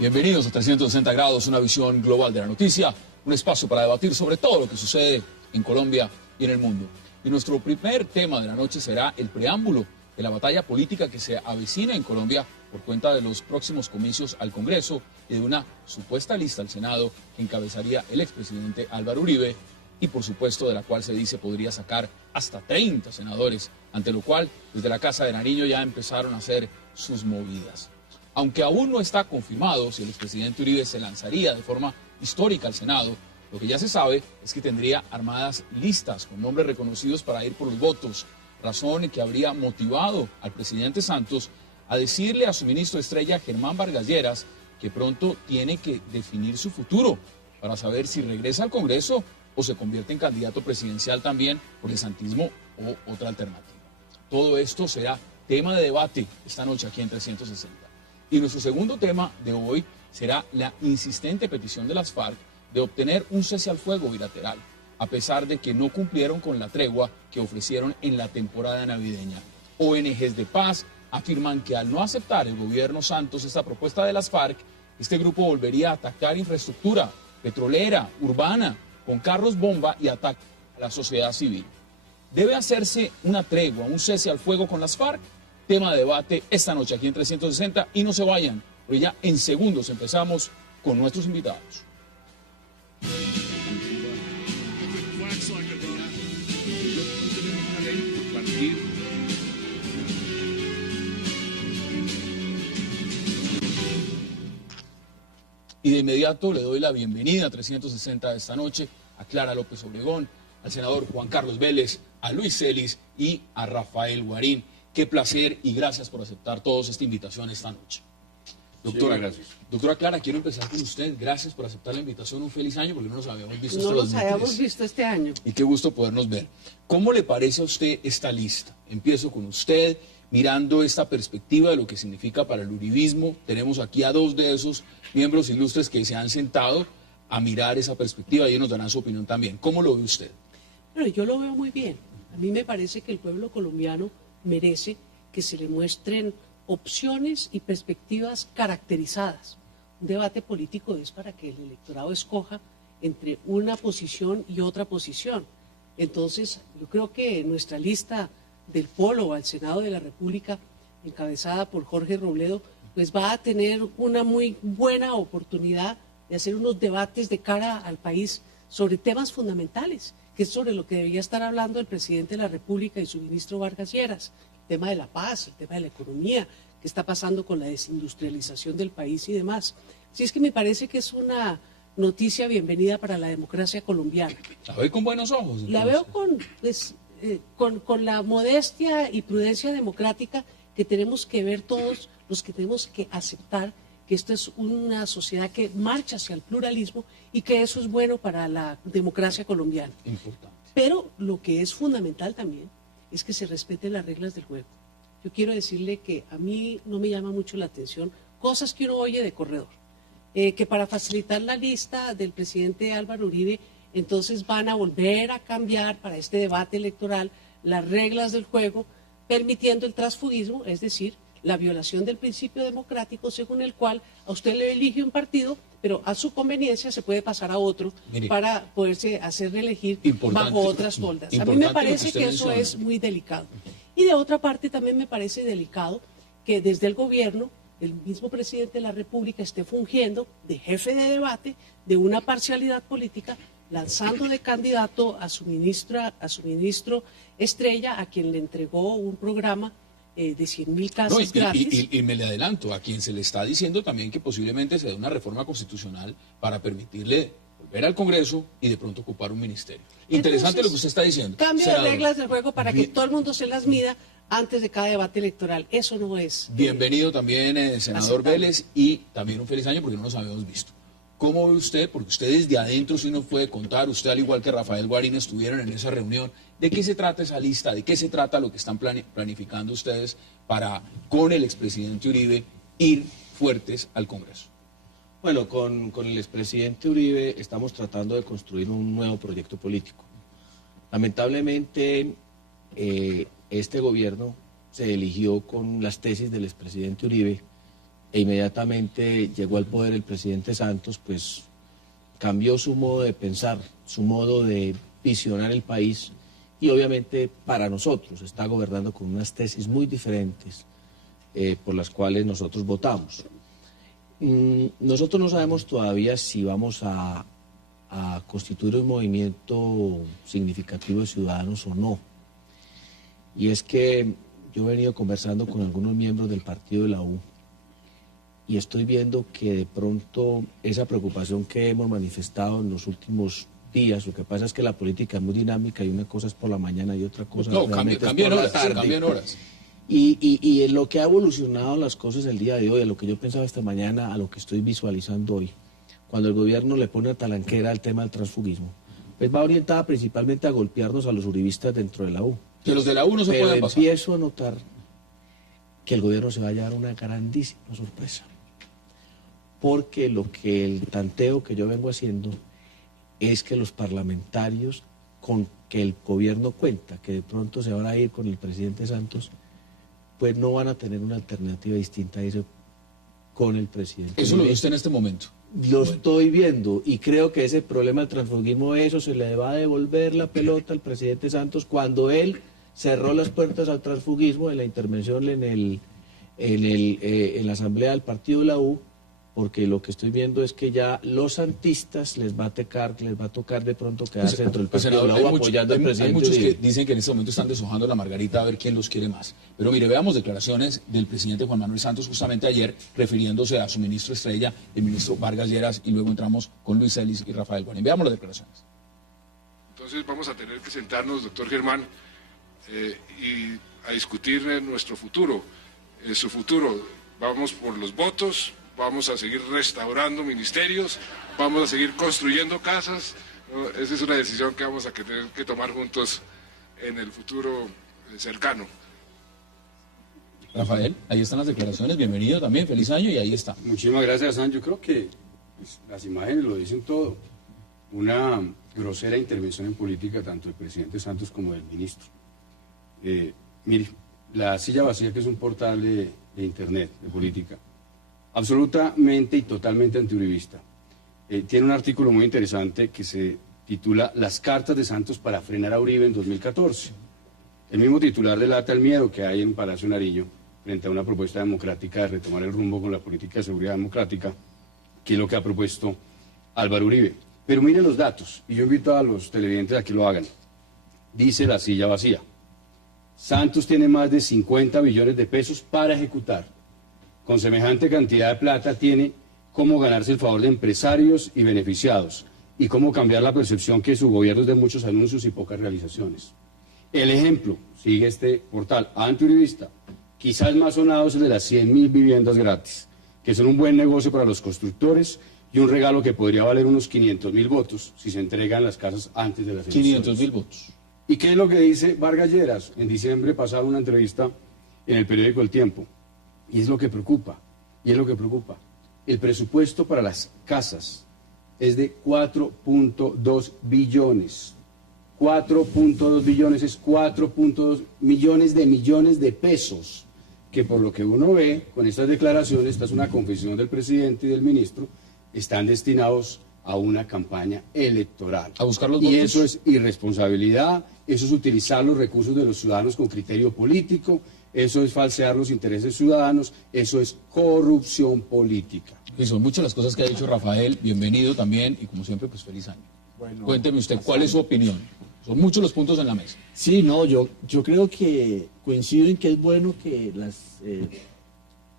Bienvenidos a 360 grados, una visión global de la noticia, un espacio para debatir sobre todo lo que sucede en Colombia y en el mundo. Y nuestro primer tema de la noche será el preámbulo de la batalla política que se avecina en Colombia por cuenta de los próximos comicios al Congreso y de una supuesta lista al Senado que encabezaría el expresidente Álvaro Uribe y por supuesto de la cual se dice podría sacar hasta 30 senadores, ante lo cual desde la Casa de Nariño ya empezaron a hacer sus movidas. Aunque aún no está confirmado si el expresidente Uribe se lanzaría de forma histórica al Senado, lo que ya se sabe es que tendría armadas listas con nombres reconocidos para ir por los votos, razón que habría motivado al presidente Santos a decirle a su ministro estrella Germán Vargas Lleras que pronto tiene que definir su futuro para saber si regresa al Congreso o se convierte en candidato presidencial también por el santismo o otra alternativa. Todo esto será tema de debate esta noche aquí en 360. Y nuestro segundo tema de hoy será la insistente petición de las FARC de obtener un cese al fuego bilateral, a pesar de que no cumplieron con la tregua que ofrecieron en la temporada navideña. ONGs de paz afirman que al no aceptar el gobierno Santos esta propuesta de las FARC, este grupo volvería a atacar infraestructura petrolera, urbana, con carros bomba y ataque a la sociedad civil. ¿Debe hacerse una tregua, un cese al fuego con las FARC? Tema de debate esta noche aquí en 360 y no se vayan, porque ya en segundos empezamos con nuestros invitados. Y de inmediato le doy la bienvenida a 360 de esta noche a Clara López Obregón, al senador Juan Carlos Vélez, a Luis Celis y a Rafael Guarín. Qué placer y gracias por aceptar todos esta invitación esta noche. Doctora, sí, gracias. Doctora Clara, quiero empezar con usted. Gracias por aceptar la invitación. Un feliz año porque no nos habíamos visto. No nos habíamos visto este año. Y qué gusto podernos ver. ¿Cómo le parece a usted esta lista? Empiezo con usted, mirando esta perspectiva de lo que significa para el uribismo. Tenemos aquí a dos de esos miembros ilustres que se han sentado a mirar esa perspectiva y ellos nos darán su opinión también. ¿Cómo lo ve usted? Bueno, yo lo veo muy bien. A mí me parece que el pueblo colombiano merece que se le muestren opciones y perspectivas caracterizadas. Un debate político es para que el electorado escoja entre una posición y otra posición. Entonces, yo creo que nuestra lista del Polo al Senado de la República, encabezada por Jorge Robledo, pues va a tener una muy buena oportunidad de hacer unos debates de cara al país sobre temas fundamentales, que es sobre lo que debería estar hablando el presidente de la República y su ministro Vargas Lleras, el tema de la paz, el tema de la economía, qué está pasando con la desindustrialización del país y demás. Así es que me parece que es una noticia bienvenida para la democracia colombiana. ¿La ve con buenos ojos? Entonces? La veo con la modestia y prudencia democrática que tenemos que ver todos los que tenemos que aceptar que esta es una sociedad que marcha hacia el pluralismo y que eso es bueno para la democracia colombiana. Importante. Pero lo que es fundamental también es que se respeten las reglas del juego. Yo quiero decirle que a mí no me llama mucho la atención cosas que uno oye de corredor, que para facilitar la lista del presidente Álvaro Uribe, entonces van a volver a cambiar para este debate electoral las reglas del juego, permitiendo el transfugismo, es decir, la violación del principio democrático según el cual a usted le elige un partido, pero a su conveniencia se puede pasar a otro. Mire, para poderse hacer reelegir bajo otras foldas. A mí me parece que eso es muy delicado. Y de otra parte también me parece delicado que desde el gobierno el mismo presidente de la República esté fungiendo de jefe de debate de una parcialidad política, lanzando de candidato a su ministro estrella, a quien le entregó un programa de 100.000 casas gratis. Y me le adelanto, a quien se le está diciendo también que posiblemente se dé una reforma constitucional para permitirle volver al Congreso y de pronto ocupar un ministerio. Interesante. Entonces, lo que usted está diciendo. Cambio de reglas del juego para que todo el mundo se las mida antes de cada debate electoral. Eso no es... Bienvenido también, senador Vélez, y también un feliz año porque no nos habíamos visto. ¿Cómo ve usted? Porque usted desde adentro sí nos puede contar, usted al igual que Rafael Guarín estuvieron en esa reunión, ¿de qué se trata esa lista? ¿De qué se trata lo que están planificando ustedes para, con el expresidente Uribe, ir fuertes al Congreso? Bueno, con el expresidente Uribe estamos tratando de construir un nuevo proyecto político. Lamentablemente, este gobierno se eligió con las tesis del expresidente Uribe e inmediatamente llegó al poder el presidente Santos, pues cambió su modo de pensar, su modo de visionar el país, y obviamente para nosotros está gobernando con unas tesis muy diferentes por las cuales nosotros votamos. Nosotros no sabemos todavía si vamos a constituir un movimiento significativo de ciudadanos o no. Y es que yo he venido conversando con algunos miembros del partido de la U y estoy viendo que de pronto esa preocupación que hemos manifestado en los últimos días, lo que pasa es que la política es muy dinámica y una cosa es por la mañana y otra cosa cambian horas, cambian horas. Y en lo que ha evolucionado las cosas el día de hoy, a lo que yo pensaba esta mañana, a lo que estoy visualizando hoy, cuando el gobierno le pone a talanquera al tema del transfugismo, pues va orientada principalmente a golpearnos a los uribistas dentro de la U. Que los de la U no se Pero pueden pasar. empiezo a notar que el gobierno se va a llevar una grandísima sorpresa, porque lo que el tanteo que yo vengo haciendo es que los parlamentarios con que el gobierno cuenta, que de pronto se van a ir con el presidente Santos, pues no van a tener una alternativa distinta a irse con el presidente. Eso lo ve usted en este momento. Lo estoy viendo y creo que ese problema del transfugismo, eso se le va a devolver la pelota al presidente Santos cuando él cerró las puertas al transfugismo en la intervención en la asamblea del partido de la U, porque lo que estoy viendo es que ya los santistas les va a tocar de pronto quedarse dentro del partido de la U apoyando al presidente. Hay muchos que dicen que en este momento están deshojando la margarita a ver quién los quiere más. Pero mire, veamos declaraciones del presidente Juan Manuel Santos justamente ayer, refiriéndose a su ministro estrella, el ministro Vargas Lleras, y luego entramos con Luis Celis y Rafael Guarín. Veamos las declaraciones. Entonces vamos a tener que sentarnos, doctor Germán, y a discutir nuestro futuro, su futuro. Vamos por los votos, vamos a seguir restaurando ministerios, vamos a seguir construyendo casas. Esa es una decisión que vamos a tener que tomar juntos en el futuro cercano. Rafael, ahí están las declaraciones, bienvenido también, feliz año, y ahí está. Muchísimas gracias, San. Yo creo que pues, las imágenes lo dicen todo. Una grosera intervención en política, tanto del presidente Santos como del ministro. Mire, La Silla Vacía, que es un portal de internet, de política, absolutamente y totalmente antiuribista. Tiene un artículo muy interesante que se titula Las cartas de Santos para frenar a Uribe en 2014. El mismo titular delata el miedo que hay en Palacio Nariño frente a una propuesta democrática de retomar el rumbo con la política de seguridad democrática, que es lo que ha propuesto Álvaro Uribe. Pero miren los datos, y yo invito a los televidentes a que lo hagan. Dice La Silla Vacía: Santos tiene más de 50 billones de pesos para ejecutar. Con semejante cantidad de plata tiene cómo ganarse el favor de empresarios y beneficiados y cómo cambiar la percepción que su gobierno es de muchos anuncios y pocas realizaciones. El ejemplo, sigue este portal antiuribista, quizás más sonado es el de las 100.000 viviendas gratis, que son un buen negocio para los constructores y un regalo que podría valer unos 500.000 votos si se entregan las casas antes de las elecciones. 500.000 votos. ¿Y qué es lo que dice Vargas Lleras? En diciembre pasaba una entrevista en el periódico El Tiempo. Y es lo que preocupa, El presupuesto para las casas es de 4.2 billones. 4.2 billones es 4.2 millones de pesos, que por lo que uno ve con estas declaraciones, esta es una confesión del presidente y del ministro, están destinados a una campaña electoral. A buscar los votos. Y votos. eso es irresponsabilidad, eso es utilizar los recursos de los ciudadanos con criterio político, eso es falsear los intereses ciudadanos, eso es corrupción política. Y son muchas las cosas que ha dicho Rafael, bienvenido también, y como siempre, pues feliz año. Bueno, cuénteme usted, ¿cuál es su opinión? Son muchos los puntos en la mesa. Sí, no, yo creo que coincido en que es bueno que las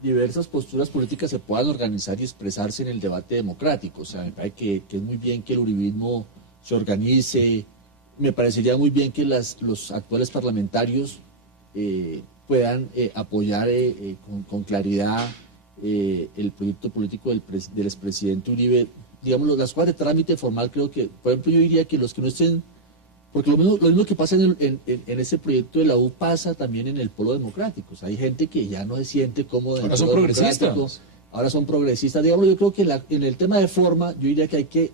diversas posturas políticas se puedan organizar y expresarse en el debate democrático. O sea, me parece que es muy bien que el uribismo se organice, me parecería muy bien que los actuales parlamentarios puedan apoyar con claridad el proyecto político del expresidente Uribe. Digamos, las cosas de trámite formal, creo que, por ejemplo, yo diría que los que no estén, porque lo mismo que pasa en ese proyecto de la U pasa también en el polo democrático. O sea, hay gente que ya no se siente cómoda. Ahora son progresistas. Ahora son progresistas. Digamos, yo creo que en el tema de forma, yo diría que hay que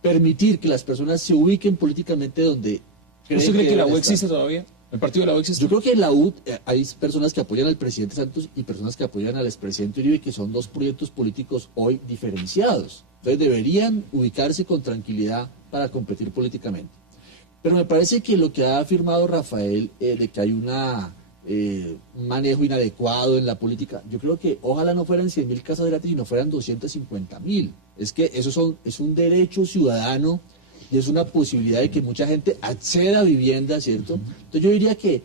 permitir que las personas se ubiquen políticamente donde... ¿Usted cree que la U existe todavía? ¿El partido de la U existe? Yo creo que en la U hay personas que apoyan al presidente Santos y personas que apoyan al expresidente Uribe, que son dos proyectos políticos hoy diferenciados. Entonces deberían ubicarse con tranquilidad para competir políticamente. Pero me parece que lo que ha afirmado Rafael, de que hay un manejo inadecuado en la política, yo creo que ojalá no fueran 100.000 casas gratis, sino fueran 250.000. Es que es un derecho ciudadano y es una posibilidad de que mucha gente acceda a vivienda, ¿cierto? Entonces yo diría que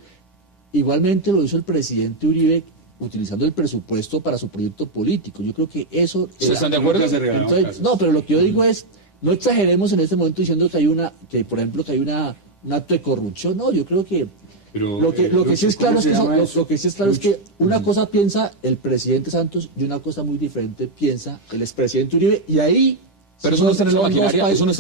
igualmente lo hizo el presidente Uribe utilizando el presupuesto para su proyecto político. Yo creo que eso... ¿Ustedes están de acuerdo? Entonces, no, pero lo que yo digo es, no exageremos en este momento diciendo que hay por ejemplo, que hay un acto de corrupción. No, yo creo que lo que sí es claro es que una cosa piensa el presidente Santos y una cosa muy diferente piensa el expresidente Uribe, y ahí... Pero eso no está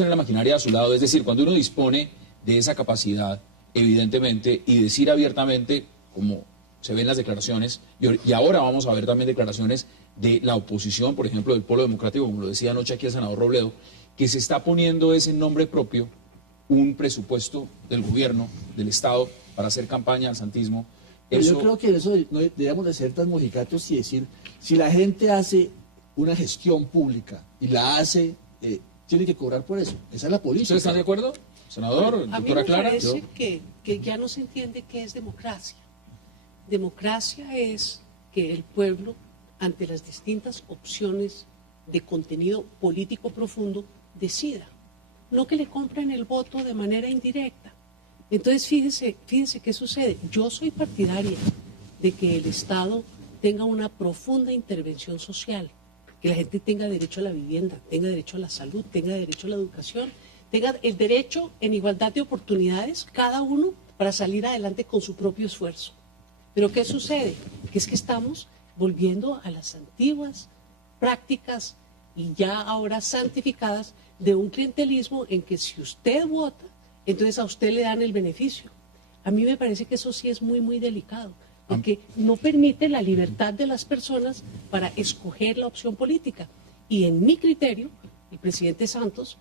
en la maquinaria a su lado. Es decir, cuando uno dispone de esa capacidad, evidentemente, y decir abiertamente, como se ven las declaraciones, y ahora vamos a ver también declaraciones de la oposición, por ejemplo, del Polo Democrático, como lo decía anoche aquí el senador Robledo, que se está poniendo ese nombre propio, un presupuesto del gobierno, del Estado, para hacer campaña al santismo. Pero yo creo que eso no debemos de ser tan mojigatos y decir, si la gente hace una gestión pública y la hace, tiene que cobrar por eso. Esa es la política. ¿Ustedes están de acuerdo, senador, doctora Clara? A mí me parece que ya no se entiende qué es democracia. Democracia es que el pueblo, ante las distintas opciones de contenido político profundo, decida. No que le compren el voto de manera indirecta. Entonces, fíjense qué sucede. Yo soy partidaria de que el Estado tenga una profunda intervención social, que la gente tenga derecho a la vivienda, tenga derecho a la salud, tenga derecho a la educación, tenga el derecho en igualdad de oportunidades, cada uno, para salir adelante con su propio esfuerzo. Pero ¿qué sucede? Que es que estamos volviendo a las antiguas prácticas y ya ahora santificadas de un clientelismo en que si usted vota, entonces a usted le dan el beneficio. A mí me parece que eso sí es muy, muy delicado, porque no permite la libertad de las personas para escoger la opción política. Y en mi criterio, el presidente Santos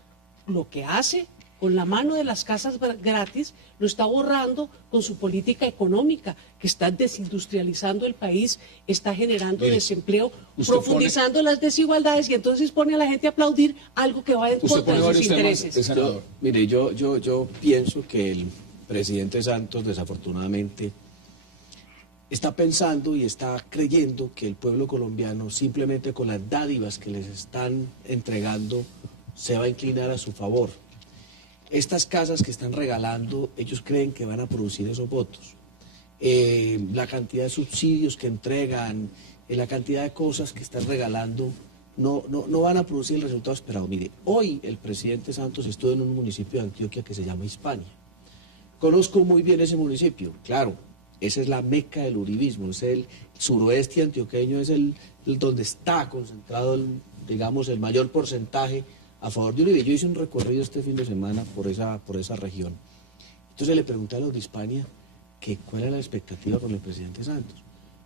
lo que hace con la mano de las casas gratis lo está borrando con su política económica, que está desindustrializando el país, está generando desempleo, profundizando las desigualdades, y entonces pone a la gente a aplaudir algo que va en contra de sus intereses. Mire, yo pienso que el presidente Santos, desafortunadamente, está pensando y está creyendo que el pueblo colombiano, simplemente con las dádivas que les están entregando, se va a inclinar a su favor. Estas casas que están regalando, ellos creen que van a producir esos votos. La cantidad de subsidios que entregan, la cantidad de cosas que están regalando, no van a producir el resultado esperado. Mire, hoy el presidente Santos estuvo en un municipio de Antioquia que se llama Hispania. Conozco muy bien ese municipio, claro, esa es la meca del uribismo, es el suroeste antioqueño, es el donde está concentrado, digamos, el mayor porcentaje a favor de Uribe. Yo hice un recorrido este fin de semana por esa región. Entonces le pregunté a los de Hispania que cuál era la expectativa con el presidente Santos.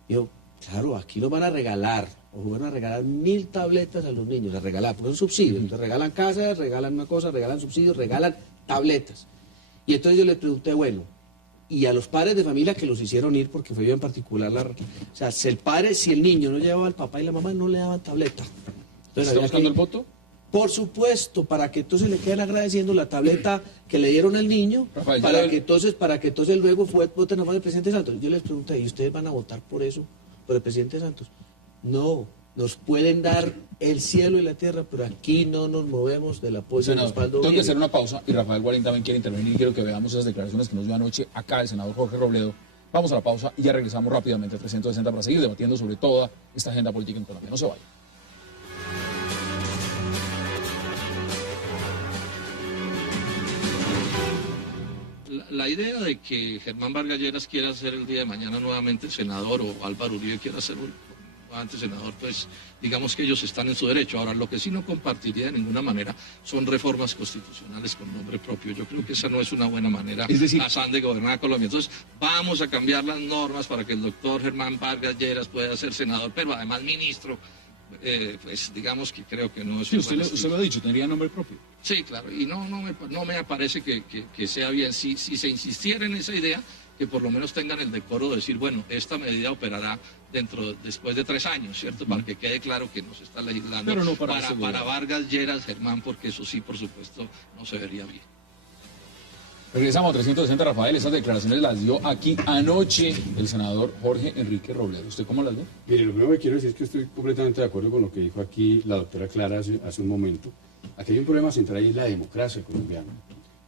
Dijo, claro, aquí lo van a regalar, o van a regalar 1.000 tabletas a los niños, a regalar, porque son subsidios. Entonces regalan casas, regalan una cosa, regalan subsidios, regalan tabletas. Y entonces yo le pregunté, bueno, y a los padres de familia que los hicieron ir, porque fue yo en particular, o sea, si el niño no llevaba al papá y la mamá, no le daban tableta. Entonces, ¿está buscando el voto? Por supuesto, para que entonces le queden agradeciendo la tableta que le dieron al niño, Rafael, para que entonces luego voten a favor del presidente Santos. Yo les pregunté, ¿y ustedes van a votar por eso, por el presidente Santos? No, nos pueden dar el cielo y la tierra, pero aquí no nos movemos del apoyo del respaldo. Tengo que hacer una pausa y Rafael Guarín también quiere intervenir y quiero que veamos esas declaraciones que nos dio anoche acá el senador Jorge Robledo. Vamos a la pausa y ya regresamos rápidamente a 360 para seguir debatiendo sobre toda esta agenda política en Colombia. No se vayan. La idea de que Germán Vargas Lleras quiera ser el día de mañana nuevamente senador o Álvaro Uribe quiera ser nuevamente senador, pues digamos que ellos están en su derecho. Ahora, lo que sí no compartiría de ninguna manera son reformas constitucionales con nombre propio. Yo creo que esa no es una buena manera de gobernar Colombia. Entonces, vamos a cambiar las normas para que el doctor Germán Vargas Lleras pueda ser senador, pero además ministro. Pues digamos que creo que no es sí, usted lo ha dicho, tendría nombre propio. Sí, claro, y no me parece que sea bien. Si se insistiera en esa idea, que por lo menos tengan el decoro de decir, bueno, esta medida operará después de 3 años, ¿cierto? Para que quede claro que no se está legislando pero no para Vargas Lleras, Germán, porque eso sí, por supuesto, no se vería bien. Regresamos a 360, Rafael. Esas declaraciones las dio aquí anoche el senador Jorge Enrique Robledo. ¿Usted cómo las ve? Mire, lo primero que quiero decir es que estoy completamente de acuerdo con lo que dijo aquí la doctora Clara hace un momento. Aquí hay un problema central y es la democracia colombiana.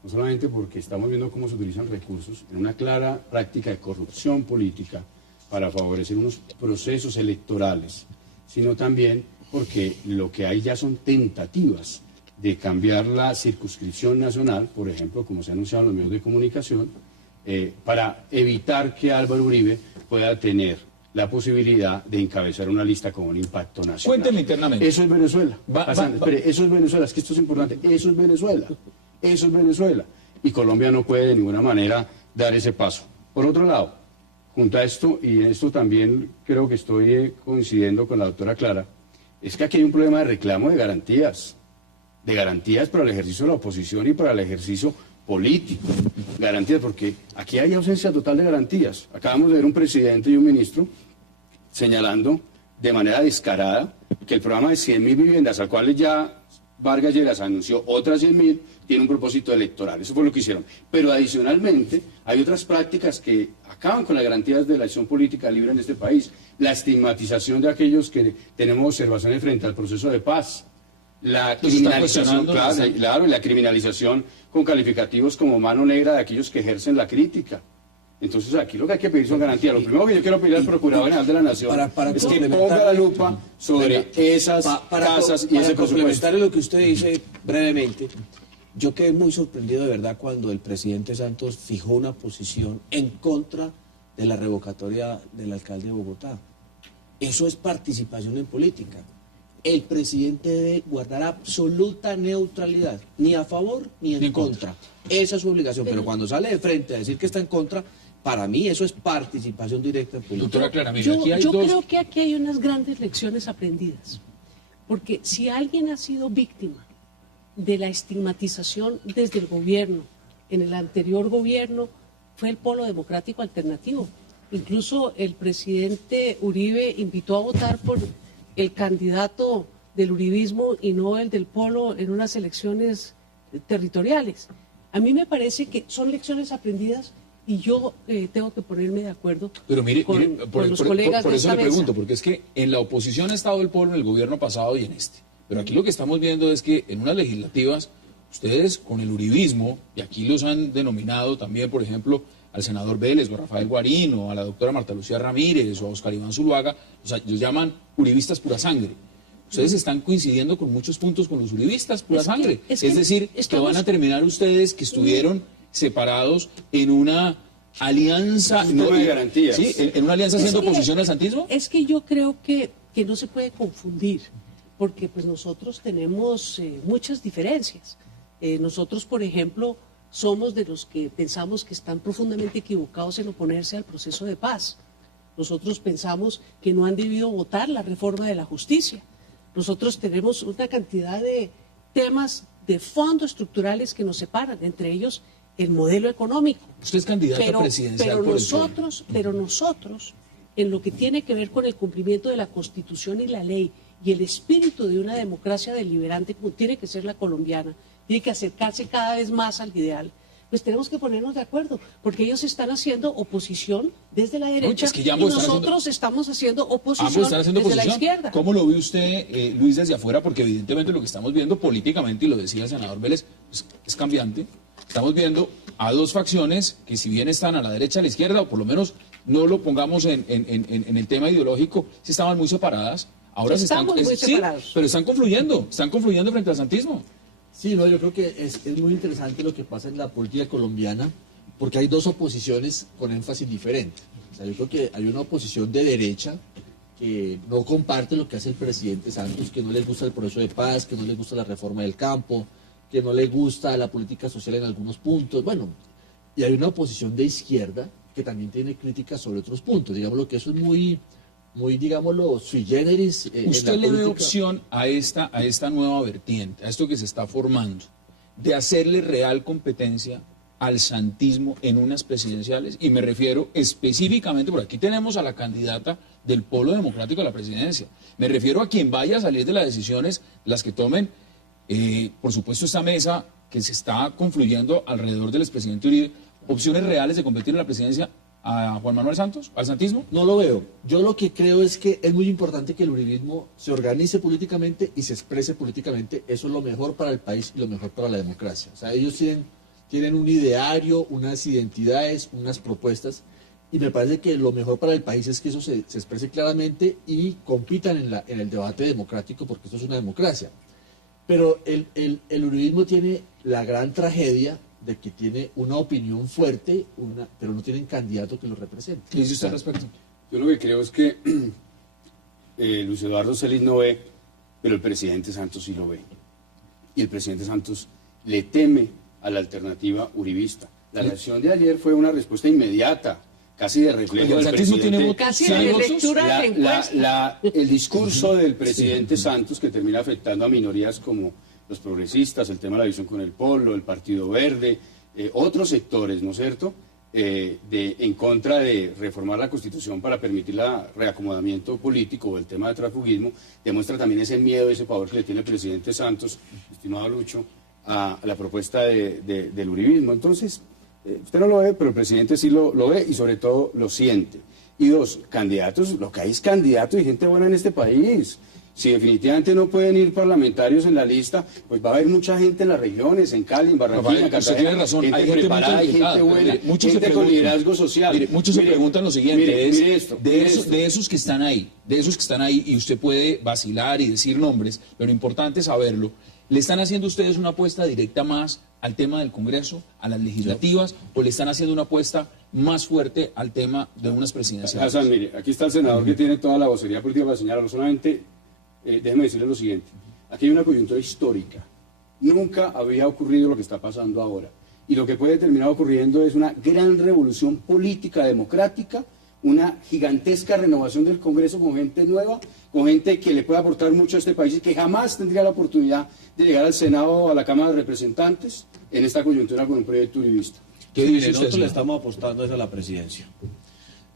No solamente porque estamos viendo cómo se utilizan recursos en una clara práctica de corrupción política para favorecer unos procesos electorales, sino también porque lo que hay ya son tentativas de cambiar la circunscripción nacional, por ejemplo, como se ha anunciado en los medios de comunicación, para evitar que Álvaro Uribe pueda tener la posibilidad de encabezar una lista con un impacto nacional. Cuénteme internamente. Eso es Venezuela. Espere, eso es Venezuela, es que esto es importante. Eso es Venezuela. Eso es Venezuela. Y Colombia no puede de ninguna manera dar ese paso. Por otro lado, junto a esto, y en esto también creo que estoy coincidiendo con la doctora Clara, es que aquí hay un problema de reclamo de garantías para el ejercicio de la oposición y para el ejercicio político. Garantías, porque aquí hay ausencia total de garantías. Acabamos de ver un presidente y un ministro señalando de manera descarada que el programa de 100.000 viviendas, al cual ya Vargas Lleras anunció otras 100.000, tiene un propósito electoral. Eso fue lo que hicieron. Pero adicionalmente hay otras prácticas que acaban con las garantías de la acción política libre en este país. La estigmatización de aquellos que tenemos observaciones frente al proceso de paz. La criminalización, claro, la criminalización con calificativos como mano negra de aquellos que ejercen la crítica. Entonces aquí lo que hay que pedir son garantías. Lo primero que yo quiero pedir al Procurador General de la Nación es que ponga la lupa sobre esas casas y ese presupuesto. Para complementar lo que usted dice brevemente, yo quedé muy sorprendido de verdad cuando el presidente Santos fijó una posición en contra de la revocatoria del alcalde de Bogotá. Eso es participación en política. El presidente debe guardar absoluta neutralidad, ni a favor ni en contra. Esa es su obligación, pero cuando sale de frente a decir que está en contra, para mí eso es participación directa en política. Doctora Clara, mire, Yo aquí hay creo que aquí hay unas grandes lecciones aprendidas, porque si alguien ha sido víctima de la estigmatización desde el gobierno, en el anterior gobierno, fue el Polo Democrático Alternativo. Incluso el presidente Uribe invitó a votar por el candidato del uribismo y no el del Polo en unas elecciones territoriales. A mí me parece que son lecciones aprendidas y yo tengo que ponerme de acuerdo con los colegas por de eso esta le mesa. pregunto, porque es que en la oposición ha estado el Polo en el gobierno pasado y en este. Pero aquí lo que estamos viendo es que en unas legislativas, ustedes con el uribismo, y aquí los han denominado también, por ejemplo, al senador Vélez, o a Rafael Guarino, a la doctora Marta Lucía Ramírez, o a Oscar Iván Zuluaga, o sea, los llaman uribistas pura sangre. Ustedes están coincidiendo con muchos puntos con los uribistas pura sangre. Es decir, que van a terminar ustedes que estuvieron separados en una alianza... de garantías. ¿Sí? ¿En una alianza haciendo oposición al santismo? Es que yo creo que no se puede confundir, porque pues nosotros tenemos muchas diferencias. Nosotros, por ejemplo, somos de los que pensamos que están profundamente equivocados en oponerse al proceso de paz. Nosotros pensamos que no han debido votar la reforma de la justicia. Nosotros tenemos una cantidad de temas de fondo estructurales que nos separan, entre ellos el modelo económico. Usted es candidato presidencial pero nosotros, en lo que tiene que ver con el cumplimiento de la Constitución y la ley y el espíritu de una democracia deliberante como tiene que ser la colombiana, tiene que acercarse cada vez más al ideal, pues tenemos que ponernos de acuerdo, porque ellos están haciendo oposición desde la derecha y nosotros estamos haciendo oposición desde la izquierda. ¿Cómo lo ve usted, Luis, desde afuera? Porque evidentemente lo que estamos viendo políticamente, y lo decía el senador Vélez, pues, es cambiante. Estamos viendo a dos facciones que si bien están a la derecha, a la izquierda, o por lo menos no lo pongamos en el tema ideológico, sí estaban muy separadas. Ahora estamos muy separados. Sí, pero están confluyendo frente al santismo. Sí, no, yo creo que es muy interesante lo que pasa en la política colombiana, porque hay dos oposiciones con énfasis diferente. O sea, yo creo que hay una oposición de derecha que no comparte lo que hace el presidente Santos, que no les gusta el proceso de paz, que no les gusta la reforma del campo, que no les gusta la política social en algunos puntos. Bueno, y hay una oposición de izquierda que también tiene críticas sobre otros puntos. Digamos que eso es muy digámoslo, sui generis. ¿Usted le ve opción a esta nueva vertiente, a esto que se está formando, de hacerle real competencia al santismo en unas presidenciales? Y me refiero específicamente, por aquí tenemos a la candidata del Polo Democrático a la presidencia. Me refiero a quien vaya a salir de las decisiones, las que tomen, por supuesto, esta mesa que se está confluyendo alrededor del expresidente Uribe, opciones reales de competir en la presidencia a Juan Manuel Santos, al santismo. No lo veo. Yo lo que creo es que es muy importante que el uribismo se organice políticamente y se exprese políticamente. Eso es lo mejor para el país y lo mejor para la democracia. O sea, ellos tienen un ideario, unas identidades, unas propuestas, y me parece que lo mejor para el país es que eso se exprese claramente y compitan en el debate democrático, porque esto es una democracia. Pero el uribismo tiene la gran tragedia de que tiene una opinión fuerte, pero no tienen candidato que lo represente. ¿Qué dice usted al respecto? Yo lo que creo es que Luis Eduardo Celis no ve, pero el presidente Santos sí lo ve. Y el presidente Santos le teme a la alternativa uribista. La reacción de ayer fue una respuesta inmediata, casi de reflejo del presidente. Casi de lectura de encuesta. El discurso del presidente Santos, que termina afectando a minorías como los progresistas, el tema de la visión con el Polo, el Partido Verde, otros sectores, ¿no es cierto?, en contra de reformar la Constitución para permitir el reacomodamiento político o el tema de transfugismo, demuestra también ese miedo, ese pavor que le tiene el presidente Santos, estimado Lucho, a la propuesta del uribismo. Entonces, usted no lo ve, pero el presidente sí lo ve y sobre todo lo siente. Y dos, candidatos, lo que hay es candidatos y gente buena en este país. Si definitivamente no pueden ir parlamentarios en la lista, pues va a haber mucha gente en las regiones, en Cali, en Barranquilla, en Cartagena, tiene razón, gente hay gente preparada, muy gente buena, muchos gente con liderazgo social. Muchos se preguntan lo siguiente, de esos que están ahí, y usted puede vacilar y decir nombres, pero lo importante es saberlo, ¿le están haciendo ustedes una apuesta directa más al tema del Congreso, a las legislativas, o le están haciendo una apuesta más fuerte al tema de unas presidenciales? Hassan, mire, aquí está el senador que tiene toda la vocería política para señalarlo. Solamente, déjeme decirle lo siguiente. Aquí hay una coyuntura histórica. Nunca había ocurrido lo que está pasando ahora. Y lo que puede terminar ocurriendo es una gran revolución política democrática, una gigantesca renovación del Congreso con gente nueva, con gente que le puede aportar mucho a este país y que jamás tendría la oportunidad de llegar al Senado o a la Cámara de Representantes en esta coyuntura con un proyecto uribista. ¿Qué dice Nosotros usted? le estamos apostando a la presidencia.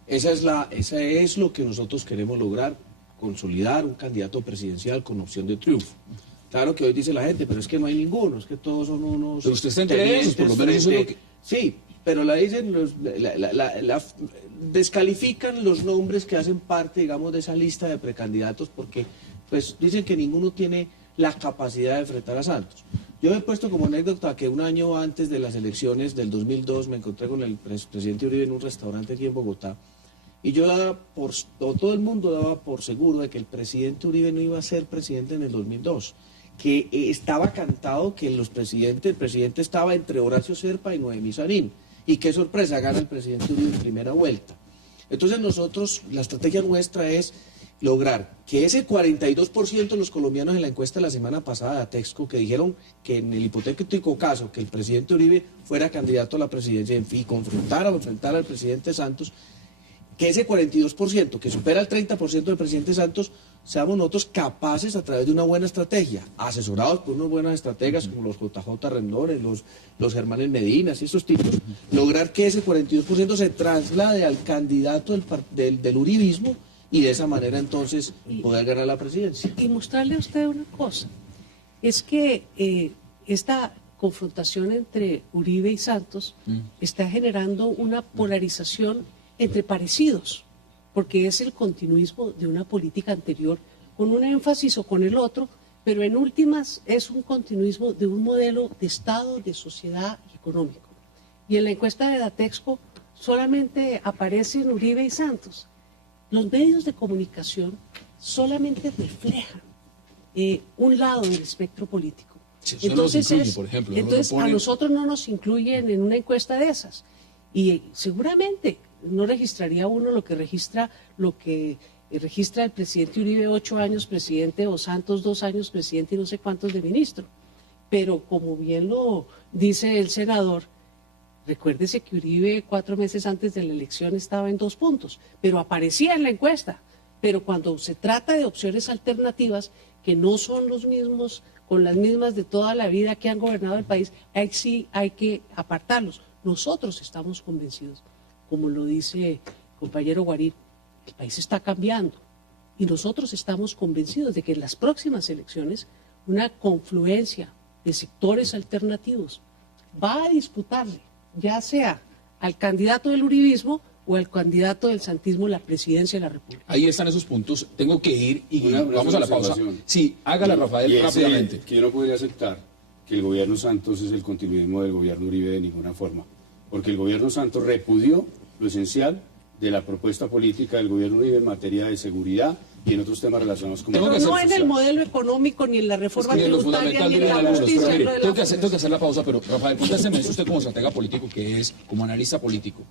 Esa es lo que nosotros queremos lograr, consolidar un candidato presidencial con opción de triunfo. Claro que hoy dice la gente, pero es que no hay ninguno, es que todos son unos... Pero usted está entre esos, por lo menos eso es lo que... Sí, pero la dicen, descalifican los nombres que hacen parte, digamos, de esa lista de precandidatos porque pues dicen que ninguno tiene la capacidad de enfrentar a Santos. Yo he puesto como anécdota que un año antes de las elecciones del 2002 me encontré con el presidente Uribe en un restaurante aquí en Bogotá y yo todo el mundo daba por seguro de que el presidente Uribe no iba a ser presidente en el 2002, que estaba cantado que el presidente estaba entre Horacio Serpa y Noemí Sarín. Y qué sorpresa, gana el presidente Uribe en primera vuelta. Entonces nosotros, la estrategia nuestra es lograr que ese 42% de los colombianos en la encuesta de la semana pasada de Atexco, que dijeron que en el hipotético caso que el presidente Uribe fuera candidato a la presidencia y enfrentar al presidente Santos, que ese 42%, que supera el 30% del presidente Santos, seamos nosotros capaces a través de una buena estrategia, asesorados por unos buenos estrategas como los JJ Rendones, los Germanes Medinas y esos tipos, lograr que ese 42% se traslade al candidato del uribismo y de esa manera entonces poder ganar la presidencia. Y mostrarle a usted una cosa, es que esta confrontación entre Uribe y Santos está generando una polarización entre parecidos, porque es el continuismo de una política anterior con un énfasis o con el otro, pero en últimas es un continuismo de un modelo de Estado, de sociedad y económico. Y en la encuesta de Datexco solamente aparecen Uribe y Santos. Los medios de comunicación solamente reflejan un lado del espectro político. Sí, entonces incluye, por ejemplo, entonces a nosotros no nos incluyen en una encuesta de esas. Y seguramente no registraría uno lo que registra el presidente Uribe 8 años presidente o Santos 2 años presidente y no sé cuántos de ministro. Pero como bien lo dice el senador, recuérdese que Uribe 4 meses antes de la elección estaba en 2 puntos, pero aparecía en la encuesta. Pero cuando se trata de opciones alternativas que no son los mismos, con las mismas de toda la vida que han gobernado el país, ahí sí hay que apartarlos. Nosotros estamos convencidos, como lo dice el compañero Guarín, el país está cambiando y nosotros estamos convencidos de que en las próximas elecciones una confluencia de sectores alternativos va a disputarle, ya sea al candidato del uribismo o al candidato del santismo la presidencia de la República. Ahí están esos puntos. Tengo que ir y Una vamos a la pausa. observación. Sí, hágala, Rafael, Y es rápidamente. que yo no podría aceptar que el gobierno Santos es el continuismo del gobierno Uribe de ninguna forma, porque el gobierno Santos repudió lo esencial de la propuesta política del gobierno Uribe en materia de seguridad y en otros temas relacionados con Tengo Pero que no hacer en el modelo económico, ni en la reforma Sí, en lo tributaria, fundamental ni de en la algunos, pero justicia. mire, lo de la tengo que hacer la pausa, pero Rafael, contésteme eso usted como estratega político que es, como analista político.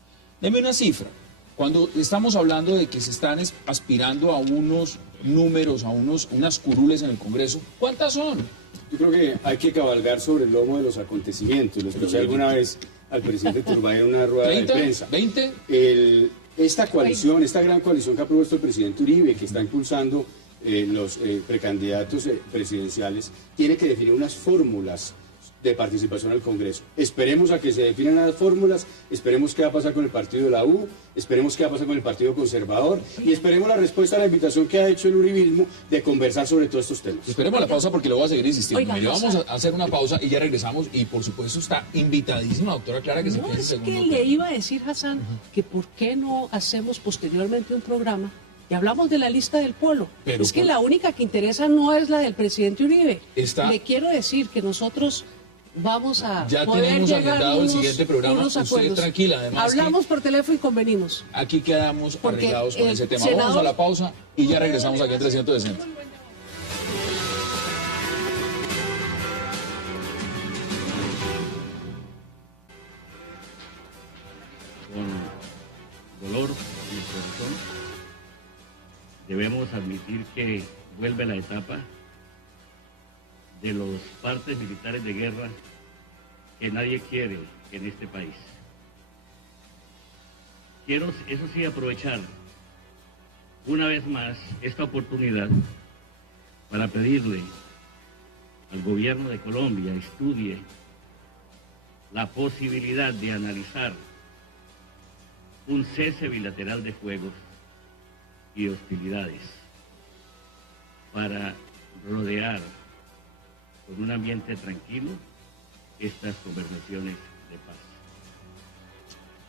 Deme una cifra. Cuando estamos hablando de que se están aspirando a unos números, a unas curules en el Congreso, ¿cuántas son? Yo creo que hay que cabalgar sobre el lomo de los acontecimientos. Lo escuché alguna vez al presidente Turbay en una rueda de ¿30? prensa. ¿20? Esta coalición, esta gran coalición que ha propuesto el presidente Uribe, que está impulsando los precandidatos presidenciales, tiene que definir unas fórmulas de participación al Congreso. Esperemos a que se definan las fórmulas, esperemos qué va a pasar con el partido de la U, esperemos qué va a pasar con el Partido Conservador y esperemos la respuesta a la invitación que ha hecho el uribismo de conversar sobre todos estos temas. Esperemos la pausa porque lo voy a seguir insistiendo. Oiga, Mire, Rosa. vamos a hacer una pausa y ya regresamos y por supuesto está invitadísima doctora Clara que se No, quede en es segundo que tema. le iba a decir, Hassan, que por qué no hacemos posteriormente un programa y hablamos de la lista del pueblo. Pero es que por- la única que interesa no es la del presidente Uribe. Está- Le quiero decir que nosotros vamos a Ya poder tenemos llegar agendado el unos- siguiente programa. unos Usted acuerdos. tranquila, además que- Hablamos por teléfono y convenimos. Aquí quedamos Porque arreglados con el ese tema. senador- Vamos a la pausa y ya regresamos aquí en 360. Con dolor en el corazón, debemos admitir que vuelve la etapa de los partes militares de guerra que nadie quiere en este país. Quiero, eso sí, aprovechar una vez más esta oportunidad para pedirle al gobierno de Colombia estudie la posibilidad de analizar un cese bilateral de fuegos y hostilidades para rodear con un ambiente tranquilo estas conversaciones de paz.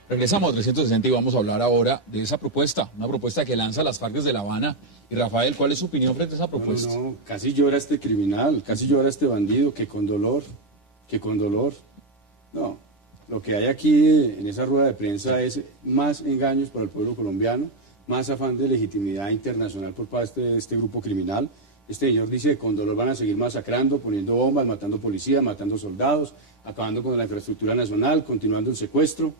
Regresamos a 360 y vamos a hablar ahora de esa propuesta, una propuesta que lanza las FARC desde La Habana. Y Rafael, ¿cuál es su opinión frente a esa propuesta? No, casi llora este criminal, casi llora este bandido, que con dolor. No, lo que hay aquí en esa rueda de prensa es más engaños para el pueblo colombiano, más afán de legitimidad internacional por parte de este grupo criminal. Este señor dice que con dolor van a seguir masacrando, poniendo bombas, matando policías, matando soldados, acabando con la infraestructura nacional, continuando el secuestro.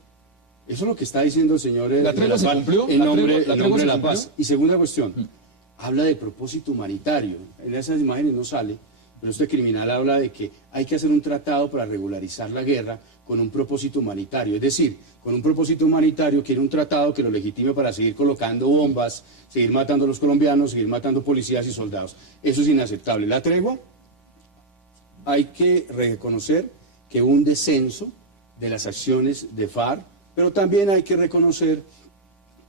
Eso es lo que está diciendo el señor ¿La tregua se cumplió? en ¿La nombre, tregua- la en tregua nombre se de la cumplió? paz. Y segunda cuestión, habla de propósito humanitario. En esas imágenes no sale, pero este criminal habla de que hay que hacer un tratado para regularizar la guerra con un propósito humanitario. Es decir, con un propósito humanitario quiere un tratado que lo legitime para seguir colocando bombas, seguir matando a los colombianos, seguir matando policías y soldados. Eso es inaceptable. La tregua, hay que reconocer que hubo un descenso de las acciones de FARC, pero también hay que reconocer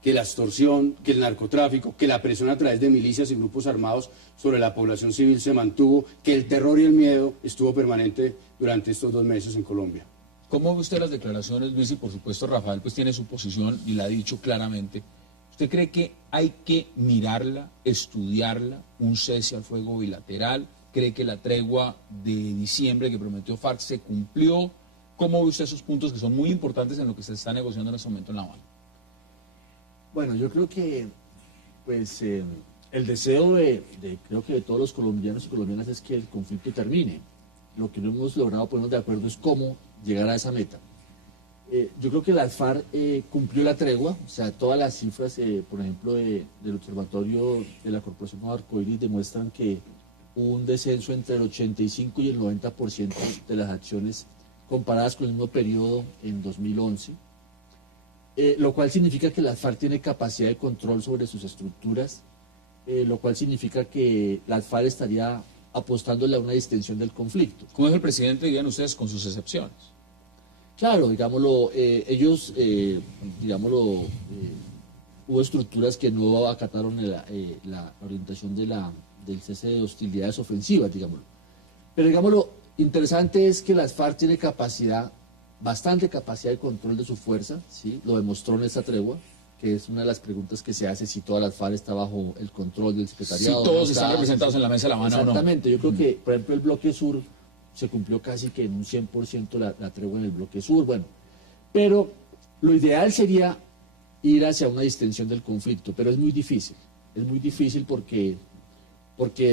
que la extorsión, que el narcotráfico, que la presión a través de milicias y grupos armados sobre la población civil se mantuvo, que el terror y el miedo estuvo permanente durante estos 2 meses en Colombia. ¿Cómo ve usted las declaraciones, Luis? Y por supuesto Rafael pues tiene su posición y la ha dicho claramente. ¿Usted cree que hay que mirarla, estudiarla, un cese al fuego bilateral? ¿Cree que la tregua de diciembre que prometió FARC se cumplió? ¿Cómo ve usted esos puntos que son muy importantes en lo que se está negociando en este momento en La Habana? Bueno, yo creo que pues el deseo creo que de todos los colombianos y colombianas es que el conflicto termine. Lo que no hemos logrado ponernos de acuerdo es cómo llegar a esa meta. Yo creo que la FARC cumplió la tregua, o sea, todas las cifras, por ejemplo, del observatorio de la Corporación Arcoiris demuestran que hubo un descenso entre el 85 y el 90% de las acciones comparadas con el mismo periodo en 2011. Lo cual significa que la FARC tiene capacidad de control sobre sus estructuras, lo cual significa que la FARC estaría apostándole a una distensión del conflicto. ¿Cómo es el presidente, dirían ustedes, con sus excepciones? Claro, digámoslo, ellos, hubo estructuras que no acataron la orientación del cese de hostilidades ofensivas, digámoslo. Pero, digámoslo, interesante es que las FARC tiene bastante capacidad de control de su fuerza, ¿sí? Lo demostró en esta tregua, que es una de las preguntas que se hace si toda la FARC está bajo el control del secretariado. Si todos están representados en la mesa de La Habana o no. Exactamente, yo creo que, por ejemplo, el bloque sur se cumplió casi que en un 100% la tregua en el bloque sur, bueno, pero lo ideal sería ir hacia una distensión del conflicto, pero es muy difícil porque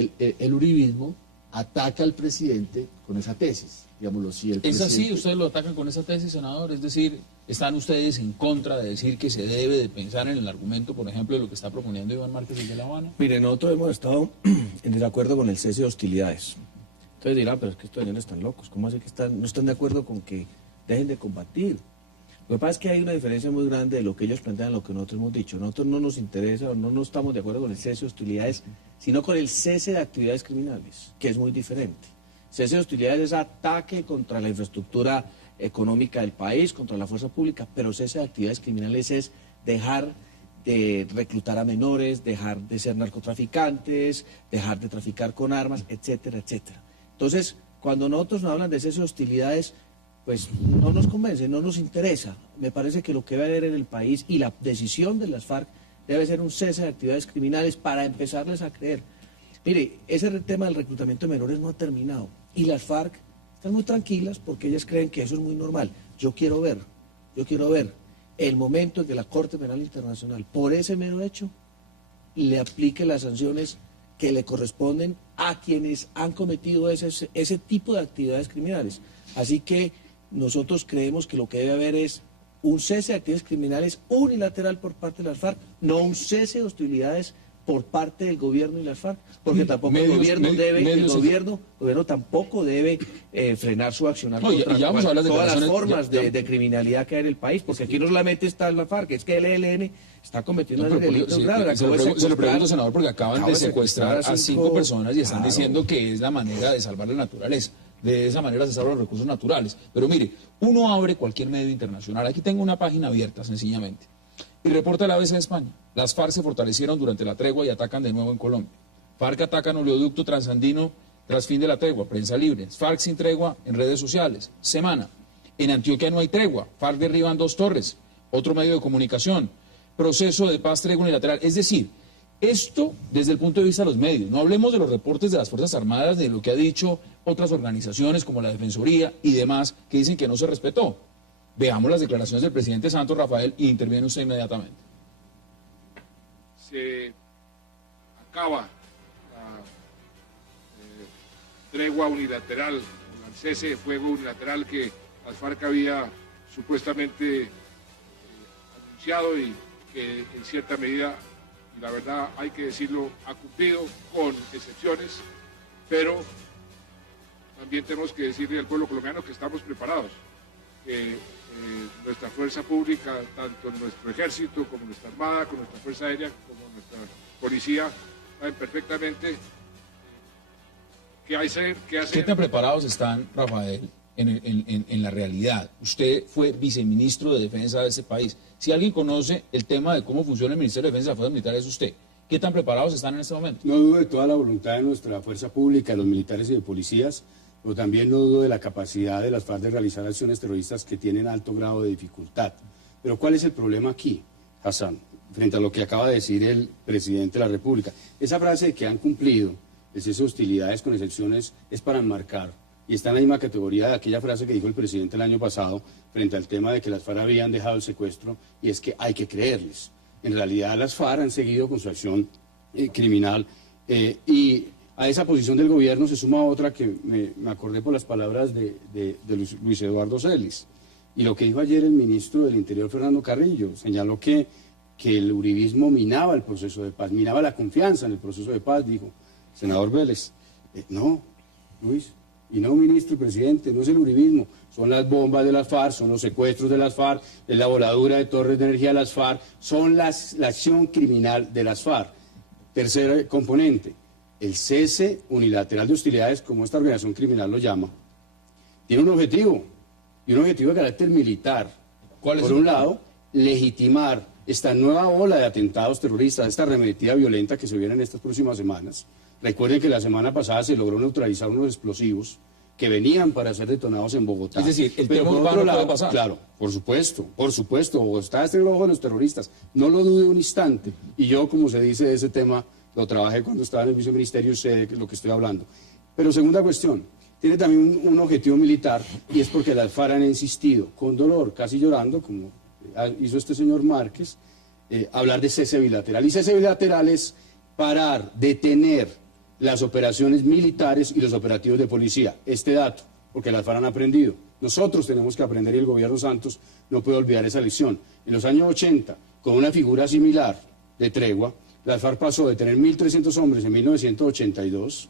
el uribismo ataca al presidente con esa tesis, digámoslo así. ¿Es así? ¿Ustedes lo atacan con esa tesis, senador? Es decir, ¿están ustedes en contra de decir que se debe de pensar en el argumento, por ejemplo, de lo que está proponiendo Iván Márquez de La Habana? Mire, nosotros hemos estado en desacuerdo con el cese de hostilidades. Entonces dirán, pero es que estos señores están locos, ¿cómo así que no están de acuerdo con que dejen de combatir? Lo que pasa es que hay una diferencia muy grande de lo que ellos plantean y lo que nosotros hemos dicho. Nosotros no nos interesa o no estamos de acuerdo con el cese de hostilidades, sino con el cese de actividades criminales, que es muy diferente. Cese de hostilidades es ataque contra la infraestructura económica del país, contra la fuerza pública, pero cese de actividades criminales es dejar de reclutar a menores, dejar de ser narcotraficantes, dejar de traficar con armas, etcétera, etcétera. Entonces, cuando nosotros nos hablan de cese de hostilidades, pues no nos convence, no nos interesa. Me parece que lo que va a haber en el país y la decisión de las FARC debe ser un cese de actividades criminales para empezarles a creer. Mire, ese tema del reclutamiento de menores no ha terminado y las FARC están muy tranquilas porque ellas creen que eso es muy normal. Yo quiero ver el momento en que la Corte Penal Internacional, por ese mero hecho, le aplique las sanciones que le corresponden a quienes han cometido ese tipo de actividades criminales. Así que nosotros creemos que lo que debe haber es un cese de actividades criminales unilateral por parte de las FARC, no un cese de hostilidades por parte del gobierno y las FARC, porque tampoco el gobierno tampoco debe frenar su accionar contra todas las formas de criminalidad que hay en el país, porque aquí no solamente está la FARC, es que el ELN está cometiendo delitos graves. Se lo pregunto, senador, porque acaban de secuestrar a 5 personas y están diciendo que es la manera de salvar la naturaleza. De esa manera se salvan los recursos naturales. Pero mire, uno abre cualquier medio internacional. Aquí tengo una página abierta, sencillamente. Y reporta el ABC de España. Las FARC se fortalecieron durante la tregua y atacan de nuevo en Colombia. FARC atacan oleoducto transandino tras fin de la tregua. Prensa libre. FARC sin tregua en redes sociales. Semana. En Antioquia no hay tregua. FARC derriban 2 torres. Otro medio de comunicación. Proceso de paz, tregua unilateral. Es decir, esto desde el punto de vista de los medios. No hablemos de los reportes de las Fuerzas Armadas, de lo que ha dicho otras organizaciones como la Defensoría y demás, que dicen que no se respetó. Veamos las declaraciones del presidente Santos, Rafael, y interviene usted inmediatamente. Se acaba la tregua unilateral, el cese de fuego unilateral que las FARC había supuestamente anunciado y que en cierta medida, y la verdad hay que decirlo, ha cumplido con excepciones, pero también tenemos que decirle al pueblo colombiano que estamos preparados, que nuestra fuerza pública, tanto nuestro ejército como nuestra armada, como nuestra fuerza aérea, como nuestra policía, saben perfectamente qué hacer. ¿Qué tan preparados están, Rafael, en la realidad? Usted fue viceministro de Defensa de ese país. Si alguien conoce el tema de cómo funciona el Ministerio de Defensa de las Fuerzas Militares, es usted. ¿Qué tan preparados están en este momento? No dudo de toda la voluntad de nuestra fuerza pública, de los militares y de policías, pero también no dudo de la capacidad de las FARC de realizar acciones terroristas que tienen alto grado de dificultad. Pero ¿cuál es el problema aquí, Hassan, frente a lo que acaba de decir el presidente de la República? Esa frase de que han cumplido el cese de hostilidades con excepciones es para enmarcar, y está en la misma categoría de aquella frase que dijo el presidente el año pasado frente al tema de que las FARC habían dejado el secuestro, y es que hay que creerles. En realidad las FARC han seguido con su acción criminal y a esa posición del gobierno se suma otra que me acordé por las palabras de Luis Eduardo Celis. Y lo que dijo ayer el ministro del Interior, Fernando Carrillo, señaló que el uribismo minaba el proceso de paz, minaba la confianza en el proceso de paz, dijo senador Vélez. No, Luis, y no, ministro y presidente, no es el uribismo, son las bombas de las FARC, son los secuestros de las FARC, es la voladura de torres de energía de las FARC, son la acción criminal de las FARC. Tercer componente, el cese unilateral de hostilidades, como esta organización criminal lo llama, tiene un objetivo, y un objetivo de carácter militar. ¿Cuál es Por el un plan? lado, legitimar esta nueva ola de atentados terroristas, esta arremetida violenta que se viene en estas próximas semanas. Recuerden que la semana pasada se logró neutralizar unos explosivos que venían para ser detonados en Bogotá. Es decir, el Pero tema por urbano otro puede lado, pasar. claro, por supuesto, Bogotá está en el ojo de los terroristas, no lo dude un instante. Y yo, como se dice de ese tema, lo trabajé cuando estaba en el viceministerio, sé de lo que estoy hablando. Pero segunda cuestión, tiene también un objetivo militar, y es porque las FARC han insistido, con dolor, casi llorando, como hizo este señor Márquez, hablar de cese bilateral. Y cese bilateral es parar, detener las operaciones militares y los operativos de policía. Este dato, porque las FARC han aprendido. Nosotros tenemos que aprender y el gobierno Santos no puede olvidar esa lección. En los años 80, con una figura similar de tregua, las FARC pasó de tener 1.300 hombres en 1982,